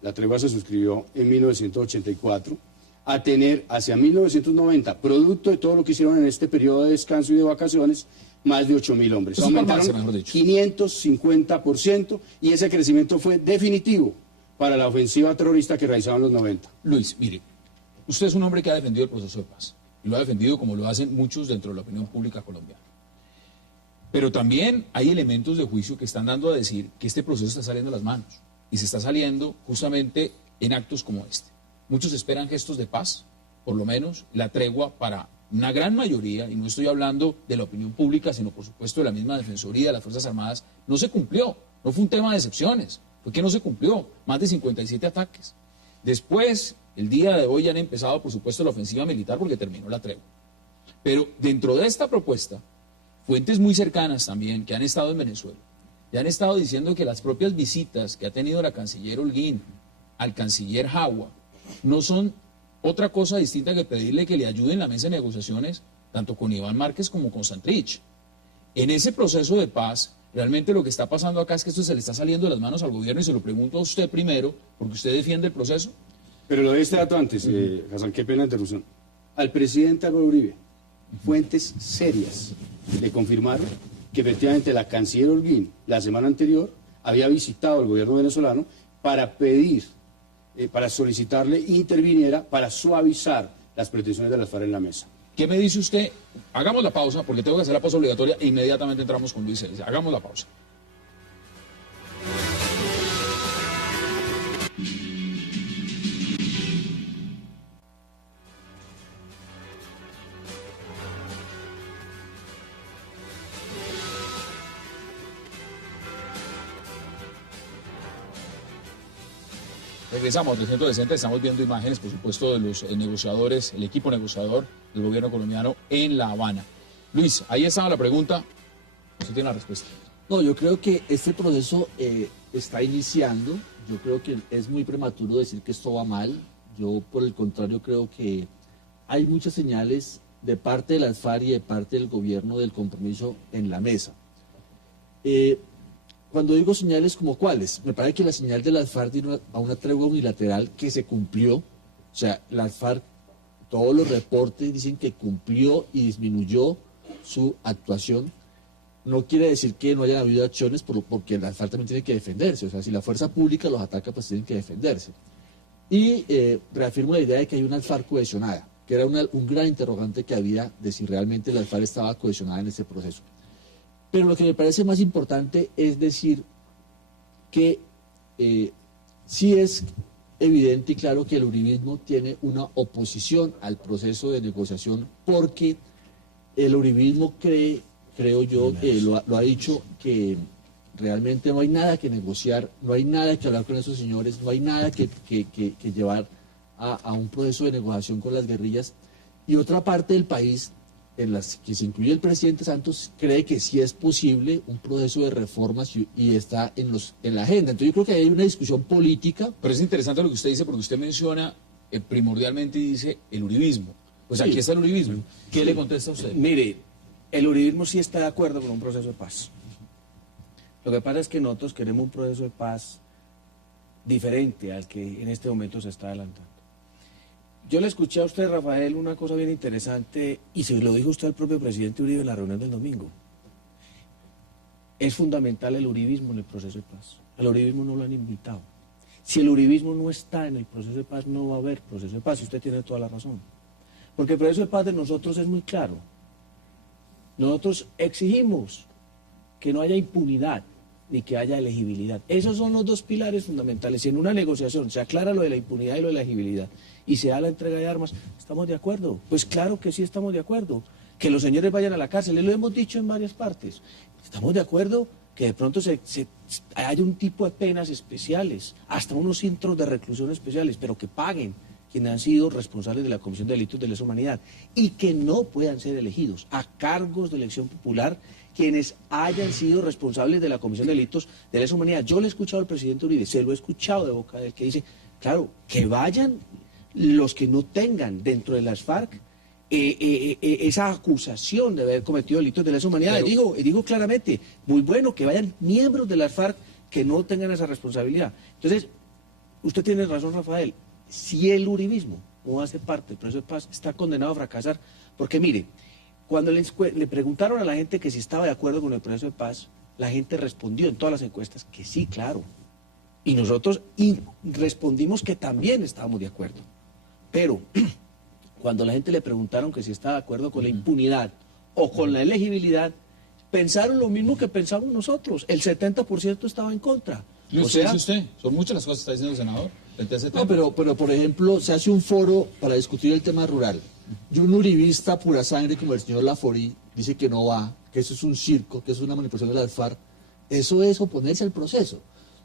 la tregua se suscribió en 1984, a tener hacia 1990, producto de todo lo que hicieron en este periodo de descanso y de vacaciones, más de 8.000 hombres. Eso es Aumentaron farmacia, mejor dicho. 550% y ese crecimiento fue definitivo para la ofensiva terrorista que realizaban los 90. Luis, mire, usted es un hombre que ha defendido el proceso de paz. Y lo ha defendido como lo hacen muchos dentro de la opinión pública colombiana. Pero también hay elementos de juicio que están dando a decir que este proceso está saliendo de las manos. Y se está saliendo justamente en actos como este. Muchos esperan gestos de paz, por lo menos la tregua para una gran mayoría, y no estoy hablando de la opinión pública, sino por supuesto de la misma Defensoría de las Fuerzas Armadas, no se cumplió. No fue un tema de excepciones, fue que no se cumplió. Más de 57 ataques. Después, el día de hoy ya han empezado, por supuesto, la ofensiva militar porque terminó la tregua. Pero dentro de esta propuesta, fuentes muy cercanas también, que han estado en Venezuela, ya han estado diciendo que las propias visitas que ha tenido la canciller Holguín al canciller Jagua no son otra cosa distinta que pedirle que le ayude en la mesa de negociaciones, tanto con Iván Márquez como con Santrich. En ese proceso de paz, realmente lo que está pasando acá es que esto se le está saliendo de las manos al gobierno, y se lo pregunto a usted primero, porque usted defiende el proceso. Pero lo de este dato antes, Hassan, qué pena interrupción. Al presidente Álvaro Uribe, fuentes serias le confirmaron que efectivamente la canciller Holguín la semana anterior había visitado al gobierno venezolano para pedir, para solicitarle interviniera para suavizar las pretensiones de las FARC en la mesa. ¿Qué me dice usted? Hagamos la pausa, porque tengo que hacer la pausa obligatoria e inmediatamente entramos con Luis Celis. Hagamos la pausa. Regresamos a 360, estamos viendo imágenes, por supuesto, de los negociadores, el equipo negociador del gobierno colombiano en La Habana. Luis, ahí estaba la pregunta, usted tiene la respuesta. No, yo creo que este proceso está iniciando. Yo creo que es muy prematuro decir que esto va mal. Yo, por el contrario, creo que hay muchas señales de parte de las FARC y de parte del gobierno del compromiso en la mesa. Cuando digo señales, ¿como cuáles? Me parece que la señal de las FARC a una tregua unilateral que se cumplió. O sea, las FARC, todos los reportes dicen que cumplió y disminuyó su actuación. No quiere decir que no hayan habido acciones, porque las FARC también tienen que defenderse. O sea, si la fuerza pública los ataca, pues tienen que defenderse. Y reafirmo la idea de que hay una FARC cohesionada, que era un gran interrogante que había de si realmente la FARC estaba cohesionada en este proceso. Pero lo que me parece más importante es decir que sí es evidente y claro que el uribismo tiene una oposición al proceso de negociación, porque el uribismo creo yo, lo ha dicho, que realmente no hay nada que negociar, no hay nada que hablar con esos señores, no hay nada que llevar a un proceso de negociación con las guerrillas. Y otra parte del país, en las que se incluye el presidente Santos, cree que sí es posible un proceso de reformas y está en la agenda. Entonces yo creo que hay una discusión política. Pero es interesante lo que usted dice, porque usted menciona primordialmente y dice el uribismo. Pues Sí. aquí está el uribismo. ¿Qué le contesta a usted? Mire, el uribismo sí está de acuerdo con un proceso de paz. Lo que pasa es que nosotros queremos un proceso de paz diferente al que en este momento se está adelantando. Yo le escuché a usted, Rafael, una cosa bien interesante, y se lo dijo usted al propio presidente Uribe en la reunión del domingo. Es fundamental el uribismo en el proceso de paz. Al uribismo no lo han invitado. Si el uribismo no está en el proceso de paz, no va a haber proceso de paz, y usted tiene toda la razón. Porque el proceso de paz de nosotros es muy claro. Nosotros exigimos que no haya impunidad ni que haya elegibilidad. Esos son los dos pilares fundamentales. Si en una negociación se aclara lo de la impunidad y lo de la elegibilidad y se da la entrega de armas, ¿estamos de acuerdo? Pues claro que sí estamos de acuerdo. Que los señores vayan a la cárcel, lo hemos dicho en varias partes. ¿Estamos de acuerdo? Que de pronto haya un tipo de penas especiales, hasta unos centros de reclusión especiales, pero que paguen quienes han sido responsables de la comisión de delitos de lesa humanidad y que no puedan ser elegidos a cargos de elección popular quienes hayan sido responsables de la comisión de delitos de lesa humanidad. Yo le he escuchado al presidente Uribe, se lo he escuchado de boca de él, que dice, claro, que vayan los que no tengan dentro de las FARC esa acusación de haber cometido delitos de lesa humanidad. Pero digo claramente, muy bueno que vayan miembros de las FARC que no tengan esa responsabilidad. Entonces, usted tiene razón, Rafael, si el uribismo no hace parte del proceso de paz, está condenado a fracasar, porque mire, cuando le preguntaron a la gente que si estaba de acuerdo con el proceso de paz, la gente respondió en todas las encuestas que sí, claro. Y nosotros respondimos que también estábamos de acuerdo. Pero cuando la gente le preguntaron que si estaba de acuerdo con la impunidad o con la elegibilidad, pensaron lo mismo que pensamos nosotros. El 70% estaba en contra. ¿Lo dice usted? Son muchas las cosas que está diciendo el senador. No, pero por ejemplo, se hace un foro para discutir el tema rural. Y un uribista pura sangre como el señor Laforí dice que no va, que eso es un circo, que eso es una manipulación de las FARC. Eso es oponerse al proceso.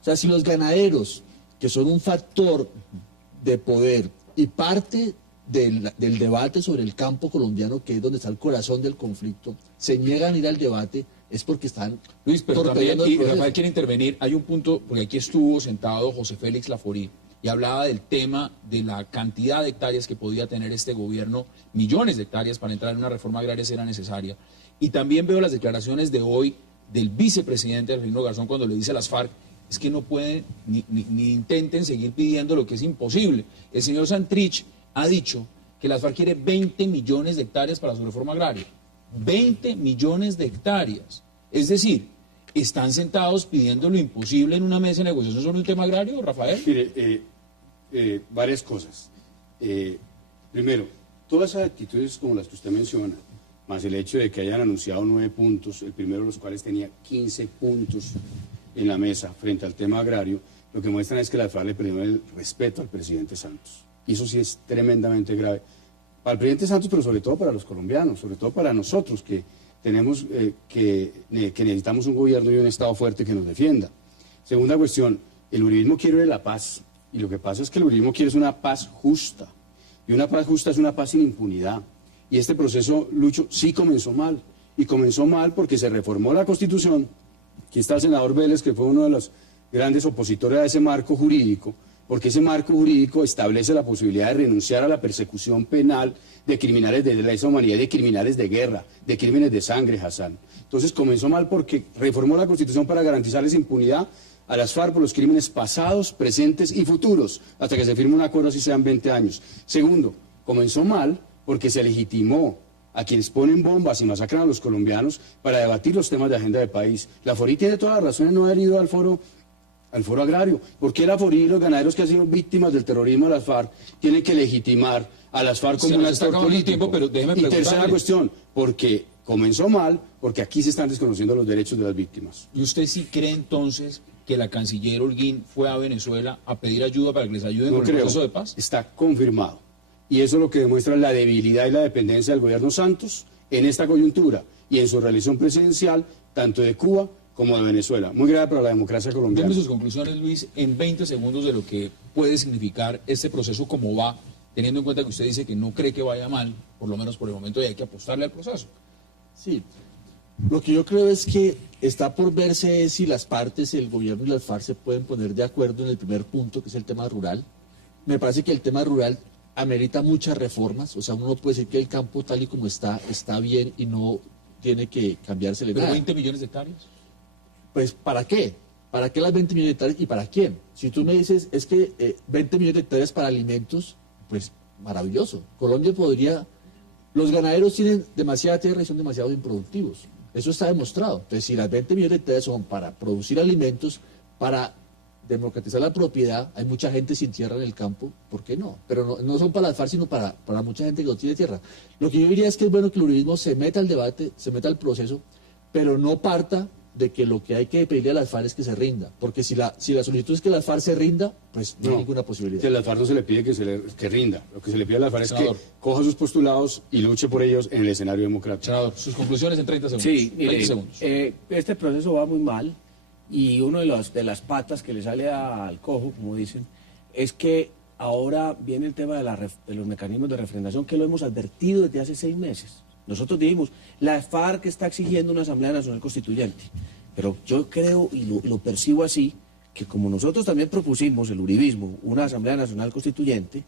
O sea, si los ganaderos, que son un factor de poder y parte del debate sobre el campo colombiano, que es donde está el corazón del conflicto, se niegan a ir al debate, es porque están... Luis, pero también, torpedeando el y proceso. Rafael quiere intervenir, hay un punto, porque aquí estuvo sentado José Félix Laforí, y hablaba del tema de la cantidad de hectáreas que podía tener este gobierno, millones de hectáreas para entrar en una reforma agraria si era necesaria. Y también veo las declaraciones de hoy del vicepresidente Alfredo Garzón cuando le dice a las FARC, es que no pueden ni intenten seguir pidiendo lo que es imposible. El señor Santrich ha dicho que las FARC quiere 20 millones de hectáreas para su reforma agraria. 20 millones de hectáreas. Es decir, ¿están sentados pidiendo lo imposible en una mesa de negociación sobre un tema agrario, Rafael? Mire, varias cosas. Primero, todas esas actitudes como las que usted menciona, más el hecho de que hayan anunciado 9 puntos, el primero de los cuales tenía 15 puntos en la mesa frente al tema agrario, lo que muestran es que la FARC le perdieron el respeto al presidente Santos. Y eso sí es tremendamente grave. Para el presidente Santos, pero sobre todo para los colombianos, sobre todo para nosotros que tenemos que necesitamos un gobierno y un Estado fuerte que nos defienda. Segunda cuestión, el uribismo quiere la paz. Y lo que pasa es que el uribismo quiere una paz justa. Y una paz justa es una paz sin impunidad. Y este proceso, Lucho, sí comenzó mal. Y comenzó mal porque se reformó la Constitución. Aquí está el senador Vélez, que fue uno de los grandes opositores a ese marco jurídico, porque ese marco jurídico establece la posibilidad de renunciar a la persecución penal de criminales de lesa humanidad, de criminales de guerra, de crímenes de sangre, Hassan. Entonces comenzó mal porque reformó la Constitución para garantizarles impunidad a las FARC por los crímenes pasados, presentes y futuros, hasta que se firme un acuerdo así sean 20 años. Segundo, comenzó mal porque se legitimó a quienes ponen bombas y masacran a los colombianos para debatir los temas de agenda de país. Laforí tiene todas las razones de no haber ido al foro agrario. ¿Por qué Laforí y los ganaderos que han sido víctimas del terrorismo de las FARC tienen que legitimar a las FARC como un actor político? Pero déjeme y tercera cuestión, porque comenzó mal, porque aquí se están desconociendo los derechos de las víctimas. ¿Y usted sí cree entonces que la canciller Holguín fue a Venezuela a pedir ayuda para que les ayuden con el proceso de paz? Está confirmado. Y eso es lo que demuestra la debilidad y la dependencia del gobierno Santos en esta coyuntura y en su reelección presidencial, tanto de Cuba como de Venezuela. Muy grave para la democracia colombiana. Deme sus conclusiones, Luis, en 20 segundos de lo que puede significar este proceso como va, teniendo en cuenta que usted dice que no cree que vaya mal, por lo menos por el momento, y hay que apostarle al proceso. Sí, lo que yo creo es que está por verse si las partes, el gobierno y las FARC se pueden poner de acuerdo en el primer punto, que es el tema rural. Me parece que el tema rural amerita muchas reformas, o sea, uno no puede decir que el campo tal y como está bien y no tiene que cambiarse ¿Pero nada. 20 millones de hectáreas? Pues, ¿para qué? ¿Para qué las 20 millones de hectáreas y para quién? Si tú me dices, es que 20 millones de hectáreas para alimentos, pues maravilloso. Colombia podría... Los ganaderos tienen demasiada tierra y son demasiado improductivos. Eso está demostrado. Entonces, si las 20 millones de hectáreas son para producir alimentos, para democratizar la propiedad, hay mucha gente sin tierra en el campo, ¿por qué no? Pero no son para las FARC, sino para mucha gente que no tiene tierra. Lo que yo diría es que es bueno que el uribismo se meta al debate, se meta al proceso, pero no parta de que lo que hay que pedirle a las FARC es que se rinda, porque si la solicitud es que las FARC se rinda, pues no hay ninguna posibilidad. Que a las FARC no se le pide que rinda, lo que se le pide a las FARC es que coja sus postulados y luche por ellos en el escenario democrático. Senador, sus conclusiones en 30 segundos. Sí, mire, 20 segundos. Este proceso va muy mal y una de las patas que le sale al cojo, como dicen, es que ahora viene el tema de los mecanismos de refrendación que lo hemos advertido desde hace 6 meses. Nosotros dijimos, la FARC está exigiendo una Asamblea Nacional Constituyente, pero yo creo y lo percibo así, que como nosotros también propusimos, el uribismo, una Asamblea Nacional Constituyente,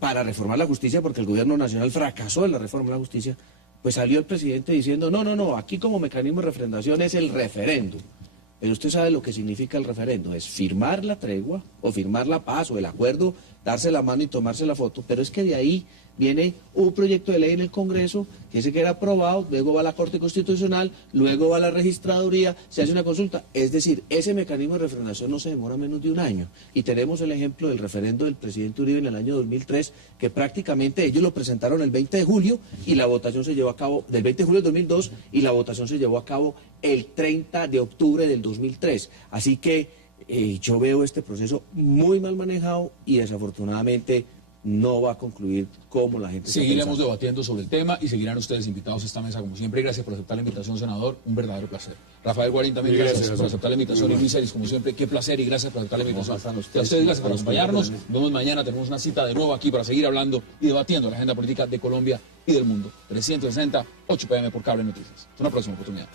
para reformar la justicia, porque el gobierno nacional fracasó en la reforma de la justicia, pues salió el presidente diciendo, no, aquí como mecanismo de refrendación es el referéndum. Pero usted sabe lo que significa el referéndum, es firmar la tregua, o firmar la paz, o el acuerdo, darse la mano y tomarse la foto, pero es que de ahí viene un proyecto de ley en el Congreso que se queda aprobado, luego va a la Corte Constitucional, luego va a la Registraduría, se hace una consulta. Es decir, ese mecanismo de refrendación no se demora menos de un año. Y tenemos el ejemplo del referendo del presidente Uribe en el año 2003, que prácticamente ellos lo presentaron el 20 de julio y la votación se llevó a cabo, del 20 de julio del 2002, y la votación se llevó a cabo el 30 de octubre del 2003. Así que yo veo este proceso muy mal manejado y desafortunadamente no va a concluir como la gente. Seguiremos debatiendo sobre el tema y seguirán ustedes invitados a esta mesa como siempre. Gracias por aceptar la invitación, senador. Un verdadero placer. Rafael Guarín también, gracias por aceptar la invitación. Y Luis Ellis, como siempre, qué placer y gracias por aceptar la invitación. A ustedes gracias por acompañarnos. Nos vemos mañana. Tenemos una cita de nuevo aquí para seguir hablando y debatiendo la agenda política de Colombia y del mundo. 360, 8 p.m. por Cable Noticias. Hasta una próxima oportunidad.